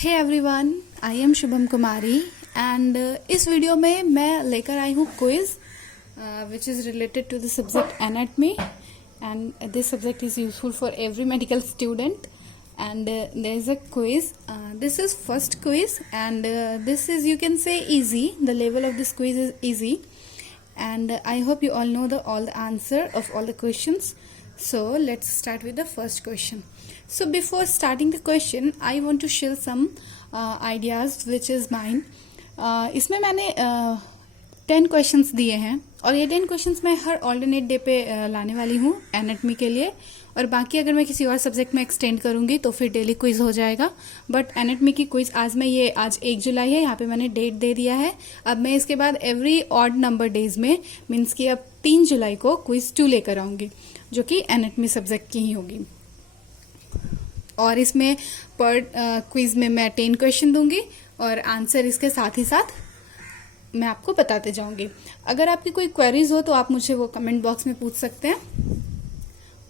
Hey everyone, I am Shubham Kumari and इस video में मैं लेकर आई हूँ quiz which is related to the subject anatomy and this subject is useful for every medical student and there is a quiz. This is first quiz and this is, you can say, easy. The level of this quiz is easy and I hope you all know all the answer of all the questions. So let's start with the first question. So before starting the question, I want to share some ideas which is mine. इसमें मैंने 10 questions दिए हैं और ये 10 questions मैं हर alternate day पे लाने वाली हूँ एनाटॉमी के लिए, और बाकी अगर मैं किसी और सब्जेक्ट में एक्सटेंड करूंगी तो फिर डेली क्विज हो जाएगा। बट एनाटॉमी की क्विज आज 1 जुलाई है, यहाँ पे मैंने डेट दे दिया है। अब मैं इसके बाद एवरी ऑड नंबर डेज में मीन्स कि अब 3 जुलाई को क्विज 2 लेकर आऊंगी जो कि एनाटॉमी सब्जेक्ट की ही होगी। और इसमें पर क्विज में मैं 10 क्वेश्चन दूंगी और आंसर इसके साथ ही साथ मैं आपको बताते जाऊंगी। अगर आपकी कोई क्वेरीज हो तो आप मुझे वो कमेंट बॉक्स में पूछ सकते हैं।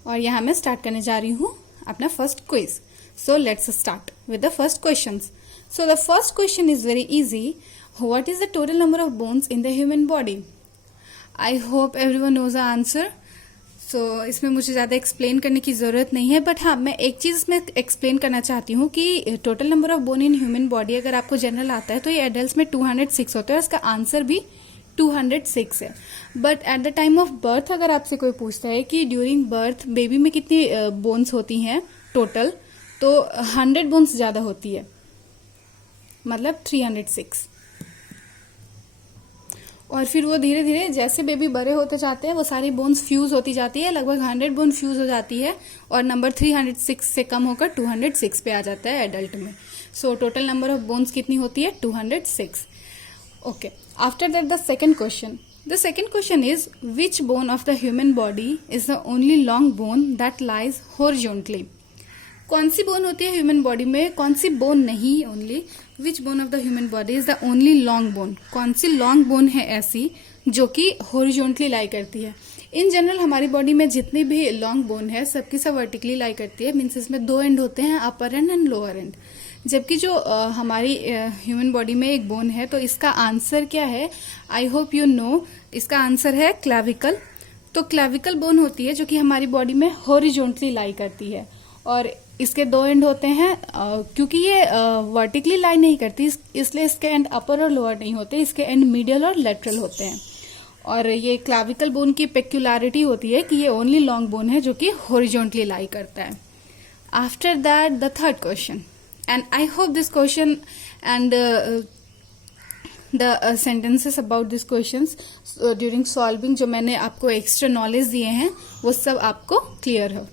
और यहाँ मैं स्टार्ट करने जा रही हूँ अपना first quiz. So let's start with the first question. So the first question is very easy. What is the total number of bones in the human body? I hope everyone knows the answer. So इसमें मुझे ज्यादा explain करने की जरूरत नहीं है, but हाँ मैं एक चीज इसमें एक्सप्लेन करना चाहती हूँ कि total number of bone in human body अगर आपको जनरल आता है तो ये एडल्ट में 206 होता है, इसका आंसर भी 206 है। But at the time of birth अगर आपसे कोई पूछता है कि ड्यूरिंग बर्थ बेबी में कितनी बोन्स होती हैं टोटल, तो 100 बोन्स ज्यादा होती है, मतलब 306। और फिर वो धीरे धीरे जैसे बेबी बड़े होते जाते हैं वो सारी बोन्स फ्यूज होती जाती है, लगभग 100 बोन फ्यूज हो जाती है और नंबर 306 से कम होकर 206 पे आ जाता है एडल्ट में। So total number of bones कितनी होती है? 206। Okay, after that the second question. The second question is, which bone of the human body is the only long bone that lies horizontally? कौन सी बोन होती है human body में? कौन सी bone नहीं, only which bone of the human body is the only long bone? कौन सी long bone है ऐसी जो कि हॉरिजॉन्टली लाई करती है? इन जनरल हमारी बॉडी में जितनी भी लॉन्ग बोन है सबकी सब वर्टिकली लाई करती है, मीन्स इसमें 2 एंड होते हैं, अपर एंड एंड लोअर एंड। जबकि जो हमारी ह्यूमन बॉडी में एक बोन है, तो इसका आंसर क्या है? आई होप यू नो, इसका आंसर है क्लैविकल। तो क्लैविकल बोन होती है जो कि हमारी बॉडी में हॉरिजॉन्टली लाई करती है और इसके 2 एंड होते हैं। क्योंकि ये वर्टिकली लाई नहीं करती इसलिए इसके एंड अपर और लोअर नहीं होते, इसके एंड मीडियल और लेटरल होते हैं। और ये क्लैविकल बोन की पेक्युलरिटी होती है कि ये ओनली लॉन्ग बोन है जो कि हॉरिजॉन्टली लाई करता है। After that the third question, and I hope this question and the sentences about these questions during solving जो मैंने आपको extra knowledge दिए हैं वो सब आपको clear हो।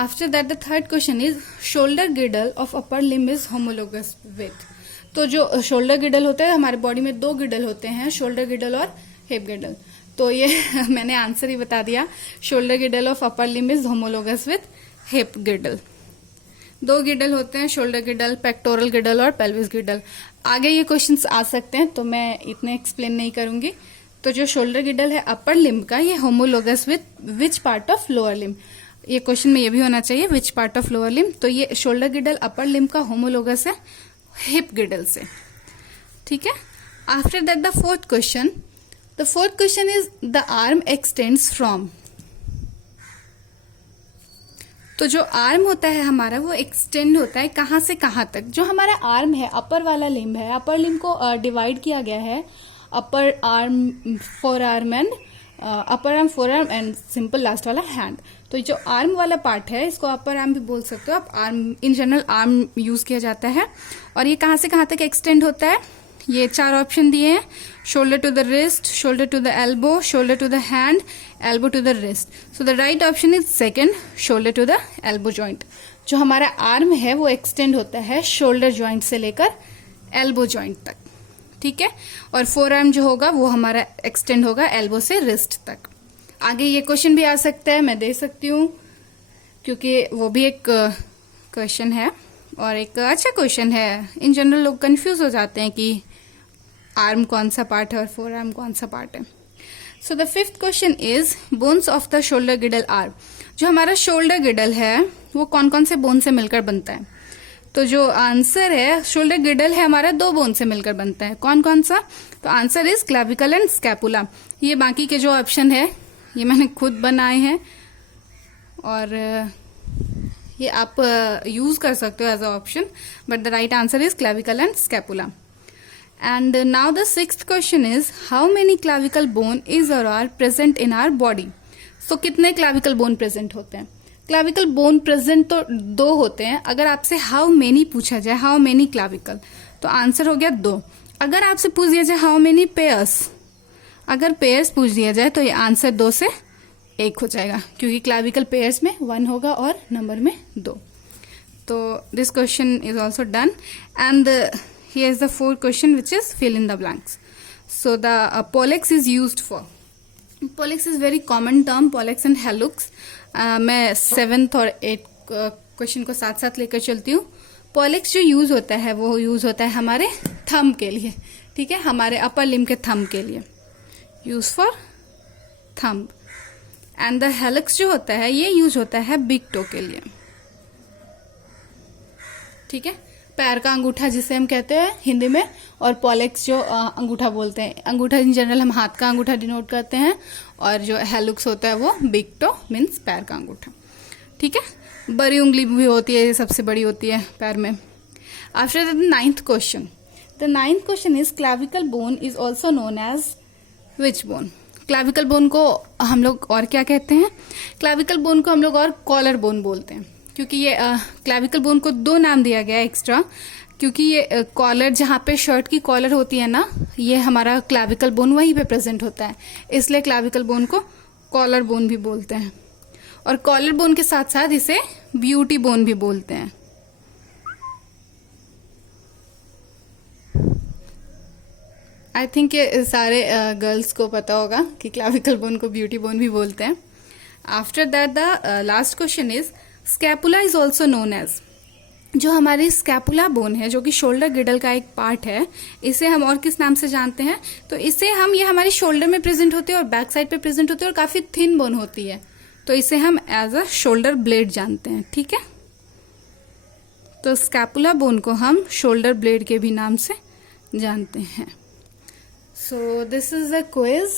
After that the third question is, shoulder girdle of upper limb is homologous with? तो जो shoulder girdle होता है, हमारे बॉडी में 2 गिडल होते हैं, shoulder girdle और hip girdle। तो ये मैंने आंसर ही बता दिया, shoulder girdle of upper limb is homologous with hip girdle। 2 girdle होते हैं, शोल्डर गिडल, पेक्टोरल गिडल और पेल्विस गिडल। आगे ये क्वेश्चंस आ सकते हैं तो मैं इतने एक्सप्लेन नहीं करूंगी। तो जो शोल्डर गिडल है अपर लिम्ब का, ये homologous with which part of lower limb? ये क्वेश्चन में ये भी होना चाहिए, which part of lower limb. तो ये शोल्डर गिडल अपर लिम्ब का होमोलोगस है हिप गिडल से, ठीक है। After that the fourth question. The fourth question is, the arm extends from? तो जो आर्म होता है हमारा वो एक्सटेंड होता है कहाँ से कहाँ तक? जो हमारा आर्म है, अपर वाला लिम्ब है, अपर लिम्ब को डिवाइड किया गया है upper arm, four arm and upper arm, four arm and simple last वाला हैंड। तो जो आर्म वाला पार्ट है इसको अपर आर्म भी बोल सकते हो आप। Arm in general arm use किया जाता है। और ये कहाँ से कहाँ तक एक्सटेंड होता है? ये 4 ऑप्शन दिए हैं, shoulder to the wrist, shoulder to the elbow, shoulder to the hand, elbow to the wrist. So the right option is second, shoulder to the elbow joint. जो हमारा आर्म है वो एक्सटेंड होता है शोल्डर जॉइंट से लेकर elbow joint तक, ठीक है। और फोर आर्म जो होगा वो हमारा एक्सटेंड होगा एल्बो से रिस्ट तक। आगे ये क्वेश्चन भी आ सकता है, मैं दे सकती हूँ क्योंकि वो भी एक क्वेश्चन है और एक अच्छा क्वेश्चन है। इन जनरल लोग कंफ्यूज हो जाते हैं कि आर्म कौन सा पार्ट है और फोर आर्म कौन सा पार्ट है। So the fifth question is, bones of the shoulder girdle are? जो हमारा शोल्डर गिडल है वो कौन कौन से बोन से मिलकर बनता है? तो जो आंसर है शोल्डर गिडल है हमारा 2 बोन से मिलकर बनता है। कौन कौन सा? तो answer is clavicle and scapula. ये बाकी के जो ऑप्शन है ये मैंने खुद बनाए हैं और ये आप यूज कर सकते हो as a option, but the right answer is clavicle and scapula. And now the sixth question is how many clavicle bone is और are present in our body. So कितने क्लेविकल बोन प्रेजेंट होते हैं? Clavicle bone present तो 2 होते हैं। अगर आपसे how many पूछा जाए, हाउ मेनी क्लेविकल, तो आंसर हो गया 2। अगर आपसे पूछ दिया जाए हाउ मेनी पेयर्स, अगर पेयर्स पूछ दिया जाए तो ये आंसर 2 से 1 हो जाएगा, क्योंकि क्लेविकल पेयर्स में 1 होगा और नंबर में 2। तो this question is also done and here is the 4th question which is fill in the blanks. So the pollex is used for, pollex is very common term, pollex and hallux. मैं 7th और 8th question को साथ साथ लेकर चलती हूँ। पोलेक्स जो use होता है वो यूज होता है हमारे थंब के लिए, ठीक है, हमारे अपर लिम्ब के थंब के लिए, use for thumb. And the hallux जो होता है ये यूज होता है बिग टो के लिए, ठीक है, पैर का अंगूठा जिसे हम कहते हैं हिंदी में, और पोलेक्स जो अंगूठा बोलते हैं। अंगूठा इन जनरल हम हाथ का अंगूठा डिनोट करते हैं और जो हेलुक्स होता है वो बिग टो मीन्स पैर का अंगूठा, ठीक है। बड़ी उंगली भी होती है, ये सबसे बड़ी होती है पैर में। After the 9th question, the 9th question is clavicle bone is also known as which bone. Clavicle bone को हम लोग और क्या कहते हैं? क्लेविकल बोन को हम लोग और कॉलर बोन बोलते हैं, क्योंकि ये क्लेविकल बोन को 2 नाम दिया गया है एक्स्ट्रा, क्योंकि ये कॉलर जहाँ पे शर्ट की कॉलर होती है ना, ये हमारा क्लेविकल बोन वहीं पे प्रेजेंट होता है, इसलिए क्लेविकल बोन को कॉलर बोन भी बोलते हैं। और कॉलर बोन के साथ साथ इसे ब्यूटी बोन भी बोलते हैं। आई थिंक ये सारे गर्ल्स को पता होगा कि क्लेविकल बोन को ब्यूटी बोन भी बोलते हैं। After that the last question is scapula is also known as. जो हमारी स्कैपुला बोन है, जो कि शोल्डर गिडल का एक पार्ट है, इसे हम और किस नाम से जानते हैं? तो इसे हम, ये हमारी शोल्डर में प्रेजेंट होती है और बैक साइड पे प्रेजेंट होती है और काफी थिन बोन होती है, तो इसे हम एज अ शोल्डर ब्लेड जानते हैं, ठीक है। तो स्कैपुला बोन को हम शोल्डर ब्लेड के भी नाम से जानते हैं। So this is the quiz,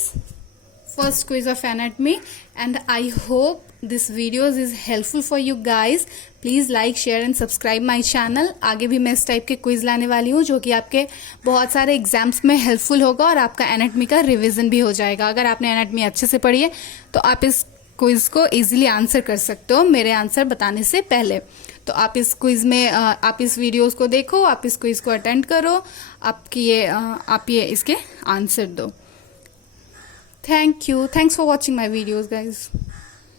first quiz of anatomy, and I hope this videos is helpful for you guys. Please like, share and subscribe my channel. आगे भी मैं इस टाइप के क्विज लाने वाली हूँ जो कि आपके बहुत सारे एग्जाम्स में हेल्पफुल होगा और आपका एनाटमी का रिवीजन भी हो जाएगा। अगर आपने एनाटमी अच्छे से पढ़ी है तो आप इस क्विज को इजीली आंसर कर सकते हो मेरे आंसर बताने से पहले। तो आप इस क्विज में आप इस वीडियोस को देखो, आप इस क्विज को अटेंड करो, आप ये इसके आंसर दो। Thank you. Thanks for watching my videos, guys.